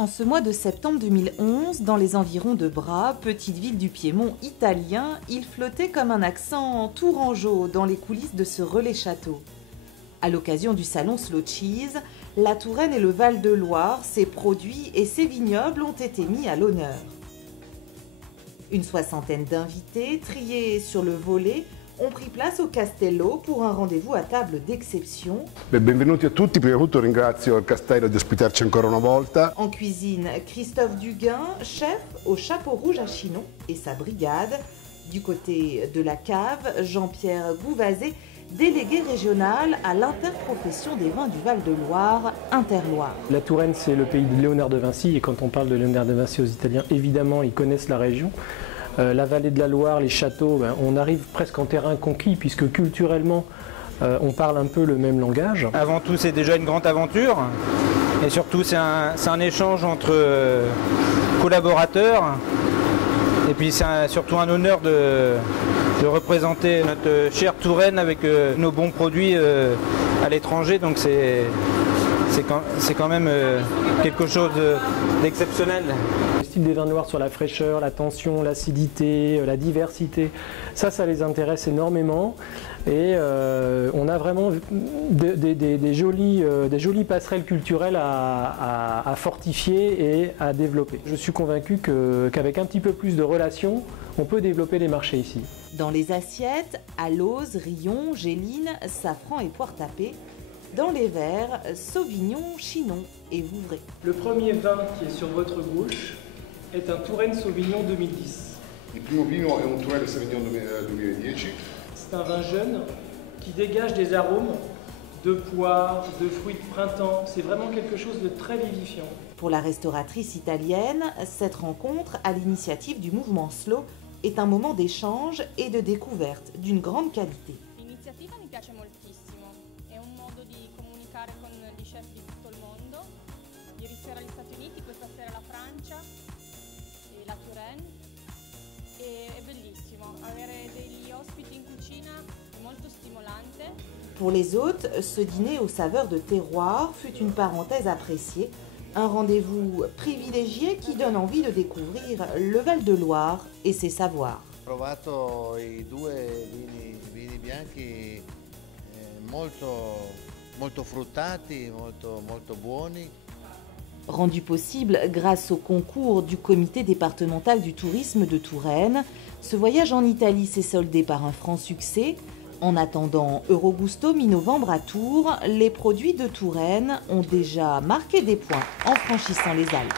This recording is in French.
En ce mois de septembre 2011, dans les environs de Bra, petite ville du Piémont italien, il flottait comme un accent tourangeau dans les coulisses de ce relais château. À l'occasion du salon Slow Cheese, la Touraine et le Val-de-Loire, ses produits et ses vignobles ont été mis à l'honneur. Une soixantaine d'invités, triés sur le volet, ont pris place au Castello pour un rendez-vous à table d'exception. Benvenuti a tutti, prima di tutto ringrazio il Castello di ospitarci ancora una volta. En cuisine, Christophe Duguin, chef au Chapeau Rouge à Chinon et sa brigade. Du côté de la cave, Jean-Pierre Gouvazé, délégué régional à l'interprofession des vins du Val-de-Loire, Interloire. La Touraine, c'est le pays de Léonard de Vinci, et quand on parle de Léonard de Vinci aux Italiens, évidemment, ils connaissent la région. La vallée de la Loire, les châteaux, on arrive presque en terrain conquis, puisque culturellement, on parle un peu le même langage. Avant tout, c'est déjà une grande aventure, et surtout, c'est un échange entre collaborateurs. Et puis c'est surtout un honneur de représenter notre chère Touraine avec nos bons produits à l'étranger. Donc c'est quand même quelque chose d'exceptionnel. Le style des vins noirs sur la fraîcheur, la tension, l'acidité, la diversité, ça les intéresse énormément. Et on a vraiment des jolies passerelles culturelles à fortifier et à développer. Je suis convaincu qu'avec un petit peu plus de relations, on peut développer les marchés ici. Dans les assiettes, alose, rillon, géline, safran et poire tapée. Dans les verres, Sauvignon, Chinon et Vouvray. Le premier vin qui est sur votre gauche est un Touraine Sauvignon 2010. Il primo vino è un Touraine Sauvignon 2010. C'est un vin jeune qui dégage des arômes de poire, de fruits de printemps. C'est vraiment quelque chose de très vivifiant. Pour la restauratrice italienne, cette rencontre, à l'initiative du mouvement Slow, est un moment d'échange et de découverte d'une grande qualité. L'iniziativa mi piace moltissimo, è un modo di comunicare con gli chef di tutto il mondo. Ieri sera gli Stati Uniti, questa sera la Francia e la Touraine. È bellissimo, avere degli ospiti in cucina è molto stimolante. Pour les hôtes, ce dîner aux saveurs de terroir fut une parenthèse appréciée, un rendez-vous privilégié qui donne envie de découvrir le Val-de-Loire et ses savoirs. Ho provato i due vini bianchi molto fruttati, molto buoni. Rendu possible grâce au concours du comité départemental du tourisme de Touraine, ce voyage en Italie s'est soldé par un franc succès. En attendant Eurogusto mi-novembre à Tours, les produits de Touraine ont déjà marqué des points en franchissant les Alpes.